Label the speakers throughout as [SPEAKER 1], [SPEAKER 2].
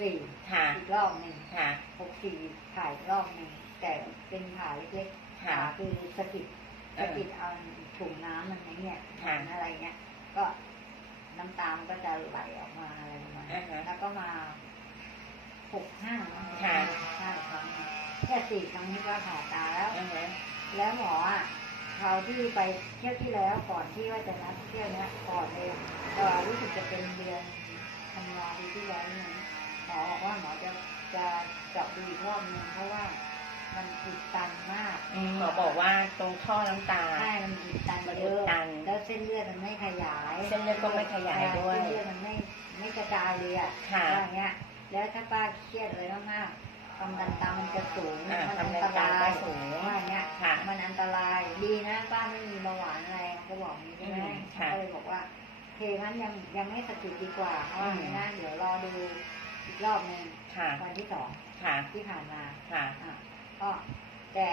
[SPEAKER 1] สี่
[SPEAKER 2] ค่ะ
[SPEAKER 1] อีกรอบหนึ่ง
[SPEAKER 2] ค่ะ
[SPEAKER 1] หกสี่ผ่าอีกรอบหนึ่งแต่เป็นผ่าเล็กๆ
[SPEAKER 2] ค่ะ
[SPEAKER 1] ผ่าคือสะกิด
[SPEAKER 2] เอ
[SPEAKER 1] สะ
[SPEAKER 2] อ
[SPEAKER 1] กิดเอาถุงน้ำมันไอ้เนี่ย
[SPEAKER 2] ค่ะ
[SPEAKER 1] มันอะไรเงี้ยก็น้ำตามนก็จะไหลออกมาอะไรประมาณนี้
[SPEAKER 2] อ่าฮะ
[SPEAKER 1] แล้วก็มาหกห้า
[SPEAKER 2] ค่ะ
[SPEAKER 1] ห้าครั้งแค่สี่ครั้งนี้ก็ผ่าตาแล้ว
[SPEAKER 2] อือฮะ
[SPEAKER 1] แล้วหมออะคราวที่ไปเที่ยวที่แล้วก่อนที่ว่าจะนัดเที่ยวเนี้ยก่อนเลยเออรู้สึกจะเป็นเดือนธันวาปีที่แล้วนี่นะ หมอบอกว่าหมอจะจะเจาะดูอีกรอบนึงเพราะว่ามันอุดตันมาก
[SPEAKER 2] อืมหมอบอกว่าตรงท่อน้ำตา
[SPEAKER 1] ใช่มันอุดตัน
[SPEAKER 2] มัน
[SPEAKER 1] เย
[SPEAKER 2] อุด
[SPEAKER 1] อะ
[SPEAKER 2] ตัน
[SPEAKER 1] แล้วเส้นเลือดมันไม่ขยาย
[SPEAKER 2] เส้นเลือดก็ไม่ขยายด้วย
[SPEAKER 1] เส้นเลือดมันไม่ไม่กระจายเลยอะ
[SPEAKER 2] ค่ะ
[SPEAKER 1] ว่าอย่างเงี้ย แล้วถ้าป้าเครียดเลยมากๆความดันตามมันจะสูง
[SPEAKER 2] อ่า
[SPEAKER 1] มั
[SPEAKER 2] ความ
[SPEAKER 1] อัน
[SPEAKER 2] ดัน
[SPEAKER 1] ต
[SPEAKER 2] ตารา
[SPEAKER 1] ย
[SPEAKER 2] ก็สูง
[SPEAKER 1] ว่าอย่างเงี้ย
[SPEAKER 2] ค่ะ
[SPEAKER 1] มันอันตรายดีนะป้าไม่มีเบาหวานอะไรก็บอกนี้ใช่ไหม
[SPEAKER 2] อืมค่ะ
[SPEAKER 1] ก็เลยบอกว่าโอเคงั้นยังยังไม่สติดดีกว่าเพราะว่าอย่างนี้นะเดี๋ยวรอดู อีกรอบหนึ่ง
[SPEAKER 2] ค่ะ
[SPEAKER 1] วันที่สอง
[SPEAKER 2] ค่ะ
[SPEAKER 1] ที่ผ่านมา
[SPEAKER 2] ค่ะ
[SPEAKER 1] อะก็แต่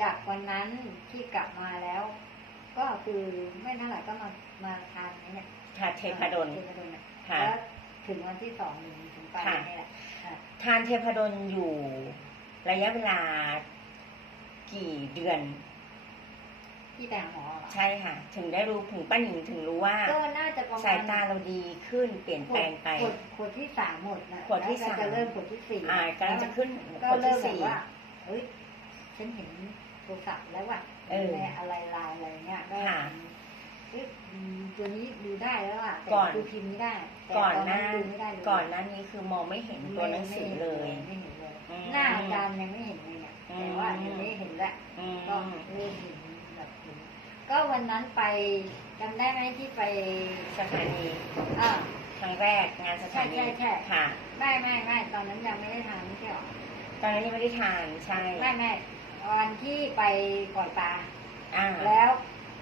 [SPEAKER 1] จากวันนั้นที่กลับมาแล้ว ก็คือไม่เท่าไหร่ก็มามาทานนี่เนี่ย
[SPEAKER 2] ค่ะเทพดล
[SPEAKER 1] เทพดลเนี่ย
[SPEAKER 2] ค่ะ
[SPEAKER 1] แล้วถึงวันที่สองหนึ่งถึงไป
[SPEAKER 2] ค่ะ
[SPEAKER 1] นี่แหละอะ
[SPEAKER 2] ทานเทพดลอยู่ระยะเวลา กี่เดือน
[SPEAKER 1] ที่แต่งหมอเหรอ
[SPEAKER 2] ใช่ค่ะ ถึงได้รู้ถึงป้าหนิงถึงรู้ว่า
[SPEAKER 1] ก็น่าจะประมาณ
[SPEAKER 2] สายตาเราดีขึ้นเปลี่ยนแปลงไป
[SPEAKER 1] ขวดขวดที่สามหมดนะ
[SPEAKER 2] ขวดที่
[SPEAKER 1] แล้
[SPEAKER 2] สาม
[SPEAKER 1] จะเริ่มขวดที่สี่
[SPEAKER 2] อ่ากำลังจะขึ้น
[SPEAKER 1] ก็
[SPEAKER 2] คน
[SPEAKER 1] เริ่
[SPEAKER 2] ที่
[SPEAKER 1] มแบบ
[SPEAKER 2] สี่
[SPEAKER 1] ว่าเฮ้ยฉันเห็นโทรศัพท์แล้วว่า
[SPEAKER 2] เออ
[SPEAKER 1] ในอะไรลายอะไรเงี้ยก็
[SPEAKER 2] ค่ะ
[SPEAKER 1] เฮ้ยอืมตัวนี้ดูได้แล้วอะแต่
[SPEAKER 2] ก่อน
[SPEAKER 1] ดูพิมพ์ไม่ได้แต่
[SPEAKER 2] ก่อน
[SPEAKER 1] ต
[SPEAKER 2] หน้า
[SPEAKER 1] ดูไม่ได้เลย
[SPEAKER 2] ก่อนหน้านี้คือมองไม่เห็นตัวหนังสือเลย
[SPEAKER 1] ไม่เห็นเลย
[SPEAKER 2] อืม
[SPEAKER 1] หน้าอาจารย์ยังไม่เห็นเลยเนี่ย
[SPEAKER 2] อืม
[SPEAKER 1] แต่ว่าเดี๋ยวนี้เห็นแล้ว
[SPEAKER 2] อืม
[SPEAKER 1] ก็เริ่มเห็นแบบเห็น ก็วันนั้นไปจำได้ไหมที่ไป
[SPEAKER 2] สถานี
[SPEAKER 1] อ่า
[SPEAKER 2] ครั้งแรกงานสถานี
[SPEAKER 1] ใช่ใช่ใช่
[SPEAKER 2] ค่ะ
[SPEAKER 1] ไม่ไม่ไม่ตอนนั้นยังไม่ได้ทานไม่ใช่หรอ
[SPEAKER 2] ตอนนั้นยังไม่ได้ทานใช่
[SPEAKER 1] ไม่ไม่วันที่ไปปล่อยปลา
[SPEAKER 2] อ่า
[SPEAKER 1] แล้ว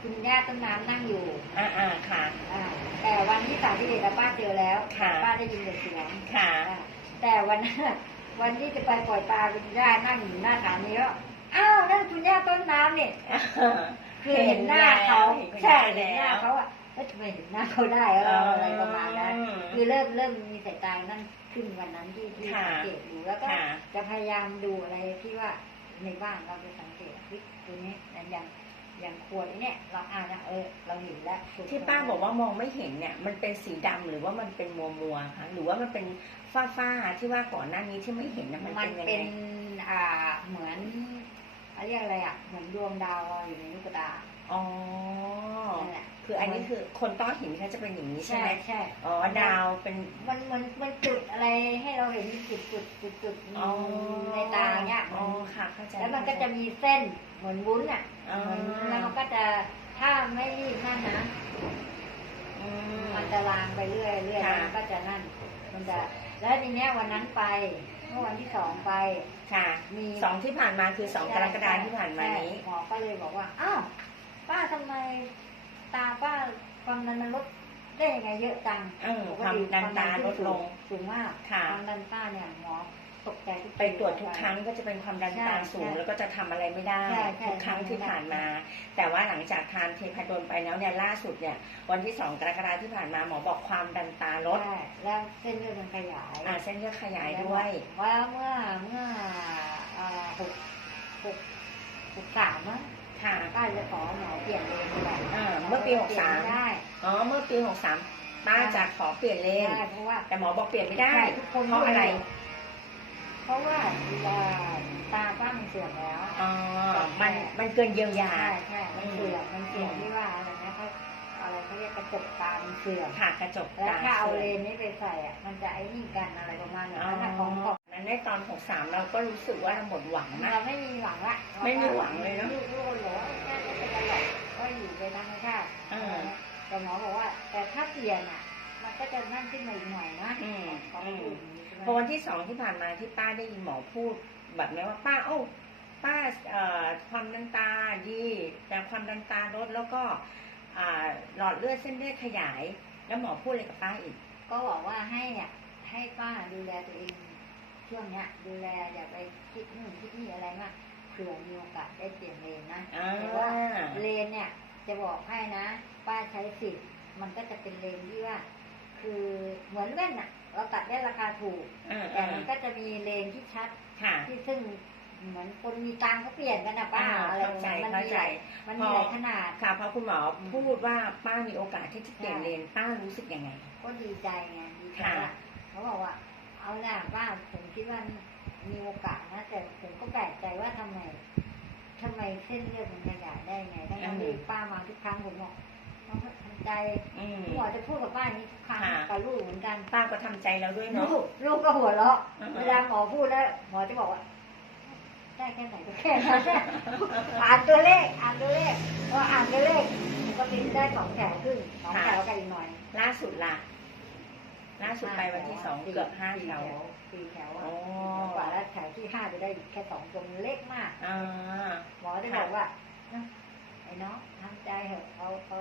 [SPEAKER 1] คุณย่าต้นน้ำนั่งอยู่
[SPEAKER 2] อ่าอ่าค่ะ
[SPEAKER 1] อ่าแต่วันที่สามที่เด็กป้าเจอแล้ว
[SPEAKER 2] ค่ะ
[SPEAKER 1] ป้าได้ยินเสียง
[SPEAKER 2] ค่ะ
[SPEAKER 1] อ่าแต่วันนั้นวันที่จะไปปล่อยปลาคุณย่านั่งอยู่หน้าศาลนี้ก็ อ้าวนั่นคุณย่าต้นน้ำเนี่ยคือเห็นหน้าเขา
[SPEAKER 2] เห็นคุณ
[SPEAKER 1] ใช่
[SPEAKER 2] ย่า
[SPEAKER 1] เห็นหน้า
[SPEAKER 2] แล้ว
[SPEAKER 1] เขาอะเอ้ยทำไมเห็นหน้าเขาได้เอออะไรประมาณนั้นคือเริ่มเริ่มมีสายตานั่นขึ้นวันนั้นที่ที่
[SPEAKER 2] ค่ะ
[SPEAKER 1] สังเกตดูแล้วก็
[SPEAKER 2] ค่ะ
[SPEAKER 1] จะพยายามดูอะไรที่ว่าในบ้านเราไปสังเกตเฮ้ยตัวนี้อย่างอย่างขวดนี้เนี่ยเราอ่านนะเออเราเห็นแล้ว
[SPEAKER 2] ที่ป้าบอกว่ามองไม่เห็นเนี่ย มันเป็นสีดำหรือว่ามันเป็นมัวมัวๆคะหรือว่ามันเป็นฝ้าฝ้าๆที่ว่าก่อนหน้านี้ที่ไม่เห็นนะมัน
[SPEAKER 1] มั
[SPEAKER 2] เป็นนยัง
[SPEAKER 1] เป็
[SPEAKER 2] ไง
[SPEAKER 1] นอ่าเหมือน เขาเรียกอะไรอะเหมือนดวงดาวลอยอยู่ในลูกตา
[SPEAKER 2] อ๋อ
[SPEAKER 1] นั่นแหละ
[SPEAKER 2] คืออันนี้คือคนต้อหินเขาจะเป็นอย่างนี้ใช่
[SPEAKER 1] ใช่
[SPEAKER 2] ไหม
[SPEAKER 1] ใช่
[SPEAKER 2] อ๋อ ดาวเป็น
[SPEAKER 1] มันมันมันจุดอะไรให้เราเห็นจุดจุดจุดจุด
[SPEAKER 2] อ๋อ
[SPEAKER 1] ในตาเนี้ย
[SPEAKER 2] อ๋อค่ะเข้าใจ
[SPEAKER 1] แล้วมันก็จะมีเส้นเหมือนวุ้นอะ
[SPEAKER 2] อ๋อ
[SPEAKER 1] เหมือนแล้วมันก็จะถ้าไม่รีบนั่นนะ
[SPEAKER 2] อืม
[SPEAKER 1] มันจะลางไปเรื่อยเรื่อย
[SPEAKER 2] ค่ะ
[SPEAKER 1] แล้วมันก็จะนั่น มันจะ แล้วทีเนี้ยวันนั้นไปเมื่อวันที่สองไป
[SPEAKER 2] ค่ะ
[SPEAKER 1] มี
[SPEAKER 2] สองที่ผ่านมาคือสองกรกฎาคมที่ผ่านมานี้
[SPEAKER 1] ใช่หมอก็เลยบอกว่าอ้าวป้าทำไมตาป้าความดันมันลดได้ยังไงเยอะจัง
[SPEAKER 2] เออ
[SPEAKER 1] ปก
[SPEAKER 2] ความ
[SPEAKER 1] ติ
[SPEAKER 2] ดันตาลดลง
[SPEAKER 1] สูงมาก
[SPEAKER 2] ค่ะ
[SPEAKER 1] ความดันต้าเนี่ยหมอ ตกใจทุก
[SPEAKER 2] ไปตรวจทุกครั้งก็จะเป็นความดันตาสูง
[SPEAKER 1] ใช่
[SPEAKER 2] แล้วก็จะทำอะไรไม่ได้
[SPEAKER 1] ใช่ใช่
[SPEAKER 2] ทุกครั้งที่ผ่านมา แต่ว่าหลังจากทานเทพดลไปแล้วเนี่ยล่าสุดเนี่ยวันที่สองกรกฎาคมที่ผ่านมาหมอบอกความดันตาลด
[SPEAKER 1] ใช่แล้วเส้นเลือดมันขยาย
[SPEAKER 2] อ่าเส้นเลือดขยายด้วย
[SPEAKER 1] ว่าเมื่อเมื่ออ่าหกหกหกสามมั้ง
[SPEAKER 2] ค่ะ
[SPEAKER 1] ป้าจะขอหมอเปลี่ยนเลนนี่แหละ
[SPEAKER 2] อ่าเมื่อปีหกสาม
[SPEAKER 1] เปลี่ยนไได้
[SPEAKER 2] อ๋อเมื่อปีหกสามป้าจะขอเปลี่ยนเลน
[SPEAKER 1] ใช่เพราะว่า
[SPEAKER 2] แต่หมอบอกเปลี่ยนไม่ได้
[SPEAKER 1] ใช่ทุกคน
[SPEAKER 2] เพราะอะไร
[SPEAKER 1] เพราะว่าอ่าตาป้ามันเสื่อมแล้ว
[SPEAKER 2] อ๋อมันมันเกินเยียวยา
[SPEAKER 1] ใช่ใช่มันเสื่อมมันเสื่อมที่ว่าอะไรนะเขาอะไรเขาเรียกกระจกตามันเสื่อม
[SPEAKER 2] ค่ะกระจก
[SPEAKER 1] แล้ว
[SPEAKER 2] ตา
[SPEAKER 1] ถ้าเอาเล
[SPEAKER 2] สื่อม
[SPEAKER 1] นนี้ไปใส่อะมันจะไอ้นี่กันอะไรประมาณอย่าง
[SPEAKER 2] อ๋อ
[SPEAKER 1] นั้นนะของของ
[SPEAKER 2] นั้นในตอนหกสามเราก็รู้สึกว่าเราหมดหวังนะ
[SPEAKER 1] เราไม่มีหวังละ
[SPEAKER 2] ไม่มีหวังเลยเนอะ
[SPEAKER 1] ลูกลูกหลงแค่ไม่เป็นไรหรอกก็อยู่ไปธรรมชาติ
[SPEAKER 2] เออ
[SPEAKER 1] แต่หมอบอกว่า แต่ถ้าเปลี่ยนอะ มันก็จะนั่นขึ้นมาอีกหน่อยนะ
[SPEAKER 2] อืม
[SPEAKER 1] เขา
[SPEAKER 2] อื
[SPEAKER 1] พู
[SPEAKER 2] ม
[SPEAKER 1] ดอย่างนี้ใช่ไหม
[SPEAKER 2] พอวันที่สองที่ผ่านมาที่ป้าได้ยินหมอพูด แบบนี้ว่าป้าโอ้ป้าเอ่อความดันตาดีแต่ความดันตาลดแล้วก็อ่าหลอดเลือดเส้นเลือดขยาย แล้วหมอพูดอะไรกับป้าอีก
[SPEAKER 1] ก็บอกว่าให้อะให้ป้าดูแลตัวเอง ช่วงเนี้ย ดูแลอย่าไปคิดนู่นคิดนี่อะไรมากเผื่อมีโอกาสได้เปลี่ยนเลนนะ
[SPEAKER 2] อ่า
[SPEAKER 1] แต่ว่าเลนเนี่ยจะบอกให้นะ ป้าใช้สิทธิ์มันก็จะเป็นเลนที่ว่า คือเหมือนแว่นอะ เราตัดได้ราคาถูก
[SPEAKER 2] เออเอ
[SPEAKER 1] แต่
[SPEAKER 2] อ
[SPEAKER 1] มันก็จะมีเลนที่ชัด
[SPEAKER 2] ค่ะ
[SPEAKER 1] ที่ซึ่งเหมือนคนมีตังค์เขาเปลี่ยนกันนะป้า
[SPEAKER 2] อ่า
[SPEAKER 1] อะไร
[SPEAKER 2] เข้าใจ
[SPEAKER 1] มัน
[SPEAKER 2] เข้า
[SPEAKER 1] มี
[SPEAKER 2] ใจ
[SPEAKER 1] หลายมันมีหลายขนาด
[SPEAKER 2] ค่ะเพราะคุณหมอพูดว่าป้ามีโอกาสที่จะเปลี่ยน
[SPEAKER 1] ค่ะ
[SPEAKER 2] เลนป้ารู้สึกยังไง
[SPEAKER 1] ก็ดีใจไงดีใจ
[SPEAKER 2] ค่ะ
[SPEAKER 1] ว่าเขาบอกว่า เอาหน้าป้าผมคิดว่ามีโอกาสนะแต่ผมก็แปลกใจว่าทำไมทำไมเส้นเลือดมันขยายได้ไงทั้งๆที่ป้ามาทุกครั้งผมบอกน้องก็ ทำใจ
[SPEAKER 2] อืม
[SPEAKER 1] หมอจะพูดกับป้าอย่างนี้ทุกครั้ง
[SPEAKER 2] ค่ะ
[SPEAKER 1] กับลูกเหมือนกัน
[SPEAKER 2] ป้าก็ทำใจแล้วด้วย
[SPEAKER 1] ลู
[SPEAKER 2] เนาะ
[SPEAKER 1] กลูกก็หัวเราะ
[SPEAKER 2] อือฮะ
[SPEAKER 1] เวลาหมอพูดแล้วหมอจะบอกว่าได้แค่ไหนก็แค่นั้นอ่านตัวเลขอ่านตัวเลขพออ่านตัวเลขมันก็เป็นได้สองแถวครึ่งสองแถวกันอีกหน่อย
[SPEAKER 2] ล่าสุดล่ะล่าสุดไปวันที่สองเกือบห้าแถว
[SPEAKER 1] สี่แถว
[SPEAKER 2] โอ้
[SPEAKER 1] อะกว่าแล้วแถวที่ห้าจะได้แค่สองตรงเล็กมาก
[SPEAKER 2] อ่า
[SPEAKER 1] หมอได้บอกว่านะไอ้น้องทำใจเถอะเขาเขา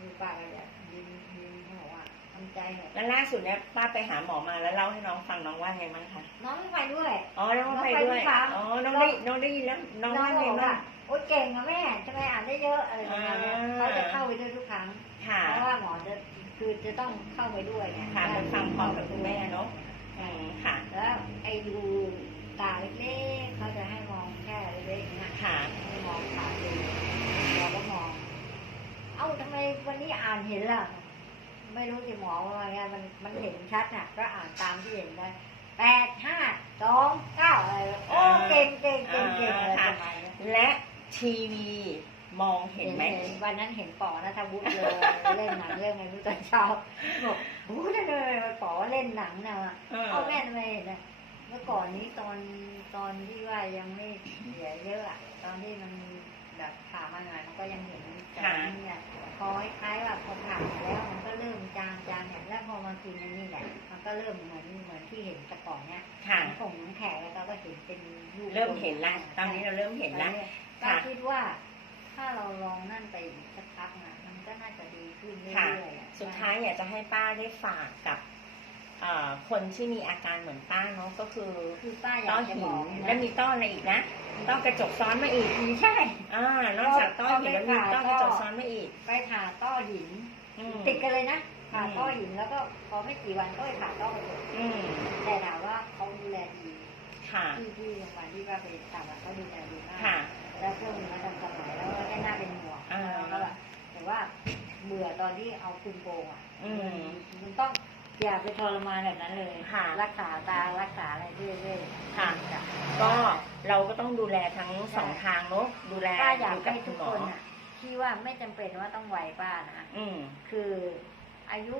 [SPEAKER 1] คือป้าก็จะยิ้มยิ้มเขาบอกว่าทำใจเถอะ
[SPEAKER 2] แล้วล่าสุดเนี่ยป้าไปหาหมอมาแล้วเล่าให้น้องฟังน้องว่าไงบ้างคะ
[SPEAKER 1] น้องไปด้วย
[SPEAKER 2] อ๋อน้องไป
[SPEAKER 1] น้องไป
[SPEAKER 2] ด้วย
[SPEAKER 1] ทุกครั้ง
[SPEAKER 2] อ๋อน้องได้น้องได้ยินแล้วน้อง
[SPEAKER 1] น้อง
[SPEAKER 2] ว่าไง
[SPEAKER 1] บอก
[SPEAKER 2] บ้า
[SPEAKER 1] ว่างโอ๊ยเก่งอะแม่ทำไมอ่านได้เยอะอะไรประมาณเนี้ย
[SPEAKER 2] อ่า
[SPEAKER 1] เขาจะเข้าไปด้วยทุกครั้ง
[SPEAKER 2] ค่ะ
[SPEAKER 1] เพราะว่าหมอจะคือจะต้องเข้าไปด้วยไง
[SPEAKER 2] ค่ะไปฟังพร้อมกับคุณแม่เนาะอืมค่ะ
[SPEAKER 1] แล้วไอ้ดูตาเล็กๆเขาจะให้มองแค่เล็กๆนะ
[SPEAKER 2] ค่ะ
[SPEAKER 1] ให้มองขาดูเราก็มอง เอ้าทำไมวันนี้อ่านเห็นล่ะ ไม่รู้สิหมอว่าไงมันมันเห็นชัดน่ะ ก็อ่านตามที่เห็นได้แปดห้าสองเก้าอะไรโอ้เก่งเก่งเก่งเก่งอะไรประมาณเนี้ย
[SPEAKER 2] และทีวีมองเห็นไหม
[SPEAKER 1] วันนั้นเห็นป๋อนะทวุฒิเลยเล่นหนังเรื่องไงรู้ตอนเช้าบอกโอ้ยเลยป๋อเล่นหนังนะ
[SPEAKER 2] เออ
[SPEAKER 1] เอาแม่ทำไมเห็นนะเมื่อก่อนนี้ตอนตอนที่ว่ายังไม่เสียเยอะอะตอนที่มันแบบผ่ามาหน่อยมันก็ยังเห็นแต่นี่ ก็เริ่มเหมือนเหมือนที่เห็นแต่ก่อนเนี่ย
[SPEAKER 2] ค่ะ
[SPEAKER 1] น้ำผงน้ำแข็งแล้วก็เห็นเป็นรูป
[SPEAKER 2] เริ่มเห็นละตอนนี้เราเริ่มเห็นละ
[SPEAKER 1] ก็คิดว่า ถ้าเราลองนั่นไปอีกสักพักนะมันก็น่าจะดีขึ้นเรื่
[SPEAKER 2] ค่ะ
[SPEAKER 1] อยๆอะ
[SPEAKER 2] สุดท้ายอยากจะให้ป้าได้ฝากกับเอ่อคนที่มีอาการเหมือนป้าเนาะก็คือ
[SPEAKER 1] คือป้าอยา
[SPEAKER 2] ต้อก
[SPEAKER 1] จะ
[SPEAKER 2] หิ
[SPEAKER 1] บ
[SPEAKER 2] น
[SPEAKER 1] อก
[SPEAKER 2] และ
[SPEAKER 1] นะ
[SPEAKER 2] มีต้ออะไรอีกนะต้อกระจกซ้อนมาอีก
[SPEAKER 1] ใช่
[SPEAKER 2] อ่านอกจากต้อหินแล้วมีต้อกระจกซ้อนมาอีก
[SPEAKER 1] ไปผ่าต้อหิน
[SPEAKER 2] อืม
[SPEAKER 1] ติดกันเลยนะ ผ่า
[SPEAKER 2] อืม
[SPEAKER 1] ต้อหินแล้วก็พอไม่กี่วันก็ไปผ่าต้อกระจก
[SPEAKER 2] อืม
[SPEAKER 1] แต่ถามว่าเขาดูแลดี
[SPEAKER 2] ค่ะ
[SPEAKER 1] ที่ที่โรงพยาบาลที่ป้าไปทำอะเขาดูแลดีมาก
[SPEAKER 2] ค่ะ
[SPEAKER 1] แล้วเครื่องมือทำสมัยแล้วก็น่าเป็นห่วง
[SPEAKER 2] อ่า
[SPEAKER 1] แล้วก็แบบแต่ว่าเบื่อตอนที่เอาคุมโปงอะ
[SPEAKER 2] อืม
[SPEAKER 1] มันต้องอย่าไปทรมานแบบนั้นเลย
[SPEAKER 2] ค่ะ
[SPEAKER 1] รักษาตารักษาอะไรเรื่อยๆ
[SPEAKER 2] ค่ะก็เราก็ต้องดูแลทั้งสองทางเนาะดูแล
[SPEAKER 1] ป้าอยาก
[SPEAKER 2] อยู่กับ
[SPEAKER 1] ให้
[SPEAKER 2] คุ
[SPEAKER 1] ทุ
[SPEAKER 2] ณ
[SPEAKER 1] ก
[SPEAKER 2] หม
[SPEAKER 1] ค
[SPEAKER 2] อน
[SPEAKER 1] อะที่ว่าไม่จำเป็นว่าต้องวัยป้านะ
[SPEAKER 2] อืม
[SPEAKER 1] คือ อายุ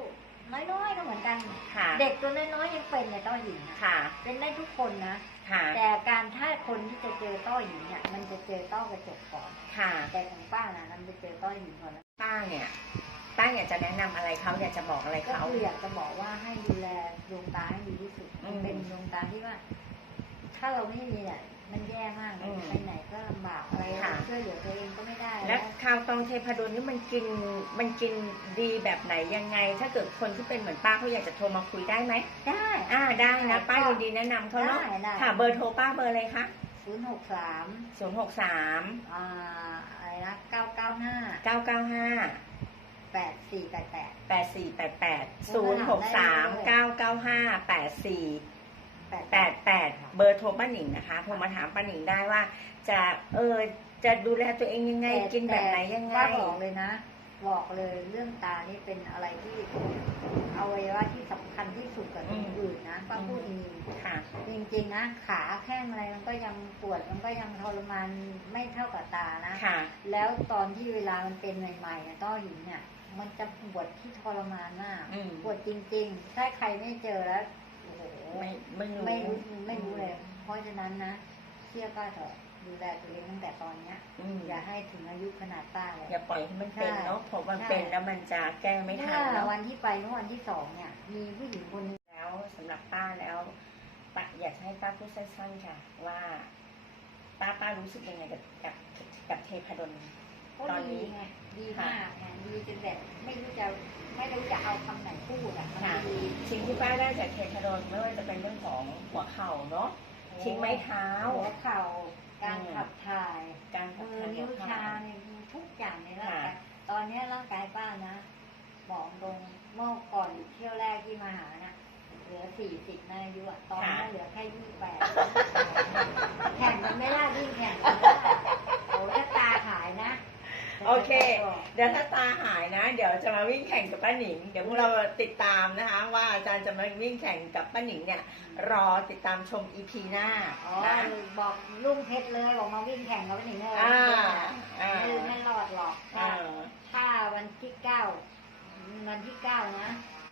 [SPEAKER 1] น้อยๆก็เหมือนกัน
[SPEAKER 2] ค่ะ
[SPEAKER 1] เด็กตัวน้อยๆยังเป็นเลยต้อหินนะ
[SPEAKER 2] ค่ะ
[SPEAKER 1] เป็นได้ทุกคนนะ
[SPEAKER 2] ค่ะ
[SPEAKER 1] แต่การถ้าคนที่จะเจอต้อหินเนี่ยมันจะเจอต้อกระจกก่อน
[SPEAKER 2] ค่ะ
[SPEAKER 1] แต่ของป้านะมันจะเจอต้อหินก่อนแล้ว
[SPEAKER 2] ป้าเนี่ย ป้าอยากจะแนะนำอะไรเขาอยากจะบอกอะไร
[SPEAKER 1] ก็
[SPEAKER 2] เขา
[SPEAKER 1] คืออยากจะบอกว่าให้ดูแลดวงตาให้ดีที่สุด
[SPEAKER 2] อื
[SPEAKER 1] มัน
[SPEAKER 2] ม
[SPEAKER 1] เป็นดวงตาที่ว่า ถ้าเราไม่มีเนี่ย มันแย่มากเล
[SPEAKER 2] อื
[SPEAKER 1] ย
[SPEAKER 2] ม
[SPEAKER 1] ไปไหนก็ลำบากอะไร
[SPEAKER 2] ค่ะ
[SPEAKER 1] ช่วยเหลือตัวเองก็ไม่ได้
[SPEAKER 2] และข้าวตองเทพดลนี่มันกินมันกินดีแบบไหนยังไง ถ้าเกิดคนที่เป็นเหมือนป้าเขาอยากจะโทรมาคุยได้ไหม
[SPEAKER 1] ได้
[SPEAKER 2] อ่าได้นะ
[SPEAKER 1] ได้
[SPEAKER 2] ป้ายินดีแนะนำเขาเนาะ
[SPEAKER 1] ได้ได้
[SPEAKER 2] ค่ะ เบอร์โทรป้าเบอร์อะไรคะ
[SPEAKER 1] ศูนย์หกสาม
[SPEAKER 2] ศูนย์หกสาม
[SPEAKER 1] อ่าอะไรนะเก้าเก้าห้า
[SPEAKER 2] เก้าเก้าห้า
[SPEAKER 1] แปดสี่แปดแปด
[SPEAKER 2] แปดสี่แปดแปดศูนย์หกสามเก้าเก้าห้าแปดสี่
[SPEAKER 1] แปด
[SPEAKER 2] แปดแปดเบอร์โทรป้าหนิงนะคะโทรมาถามป้าหนิงได้ว่า จะเออจะดูแลตัวเองยังไงกินแบบไหนยังไง
[SPEAKER 1] ป้าบอกเลยนะ บอกเลยเรื่องตานี่เป็นอะไรที่อวัยวะที่สำคัญที่สุดกับตรงอื่นนะป้าพูดจริง
[SPEAKER 2] ค่ะ
[SPEAKER 1] ๆจริงๆนะขาแข้งอะไรมันก็ยังปวดมันก็ยังทรมานไม่เท่ากับตานะ
[SPEAKER 2] ค่ะ
[SPEAKER 1] แล้วตอนที่เวลามันเป็นใหม่ๆเนี่ยต้อหินเนี่ยมันจะปวดที่ทรมานมาก
[SPEAKER 2] อืม
[SPEAKER 1] ปวดจริง ๆ ถ้าใครไม่เจอแล้วโอ้โห
[SPEAKER 2] ไม่ไม่รู้
[SPEAKER 1] ไม่รู้ไม่รู้เลย เพราะฉะนั้นนะเชื่อป้าเถอะดูแลตัวเองตั้งแต่ตอนเนี้ย
[SPEAKER 2] อืม
[SPEAKER 1] อย่าให้ถึงอายุขนาดป้าเลย
[SPEAKER 2] อย่าปล่อยให้มันเป็น
[SPEAKER 1] ใช่
[SPEAKER 2] เนาะเพราะมัน
[SPEAKER 1] ใช่
[SPEAKER 2] เป็นแล้วมันจะแก้ไม่ทัน
[SPEAKER 1] เมื่อ
[SPEAKER 2] เนาะ
[SPEAKER 1] วันที่ไปเมื่อวันที่สองเนี่ย มีผู้หญิงคนหนึง
[SPEAKER 2] แล้วสำหรับป้าแล้วป้าอยากจะให้ป้าพูดสั้นๆค่ะ ว่า ป้าป้ารู้สึกยังไงกับกับกับเทพดล
[SPEAKER 1] ก็
[SPEAKER 2] ตอนนี้
[SPEAKER 1] ดีไงดีมากไงดีจนแบบไม่รู้จะไม่รู้จะเอาคำไหนพูดอะมัน
[SPEAKER 2] ค่ะ
[SPEAKER 1] ดี
[SPEAKER 2] สิ่งที่ป้าได้จากเทพดลไม่ว่าจะเป็นเรื่องของหัวเข่าเนาะทิ้งไม้เท้า
[SPEAKER 1] หัวเข่าการ
[SPEAKER 2] อืม
[SPEAKER 1] ขับถ่าย
[SPEAKER 2] การขับ
[SPEAKER 1] มือ
[SPEAKER 2] ถ่าย
[SPEAKER 1] นิ้ว
[SPEAKER 2] หัว
[SPEAKER 1] ชา
[SPEAKER 2] เข่า
[SPEAKER 1] เนี่ยทุกอย่างในร่าง
[SPEAKER 2] ค่ะ
[SPEAKER 1] กายตอนเนี้ยร่างกายป้านะบอกตรงเมื่อก่อนเที่ยวแรกที่มาหานะโอ้โหเหลือสี่สิบนาอายุอะตอน
[SPEAKER 2] ค่ะ
[SPEAKER 1] นี้เหลือแค่ยี่แปดแข่งกันไม่ล่าวิ่งแข่งกันไม่ล่าโอ้ถ้าตาหายนะ
[SPEAKER 2] โอเค เดี๋ยวถ้าตาหายนะ เดี๋ยวจะมาวิ่งแข่งกับป้าหนิง เดี๋ยวพวกเราติดตามนะคะ ว่าอาจารย์จะมาวิ่งแข่งกับป้าหนิงเนี่ย รอติดตามชม EP หน้า
[SPEAKER 1] อ๋อ
[SPEAKER 2] นะ
[SPEAKER 1] บอกลุงเพชรเลยบอกมาวิ่งแข่งกับวันนี้เลย
[SPEAKER 2] อ่าอ่า
[SPEAKER 1] ไม่ไม่รอดหรอก
[SPEAKER 2] เอ
[SPEAKER 1] ถ้า
[SPEAKER 2] อ
[SPEAKER 1] ถ้าวันที่เก้าวันที่เก้านะ
[SPEAKER 2] ค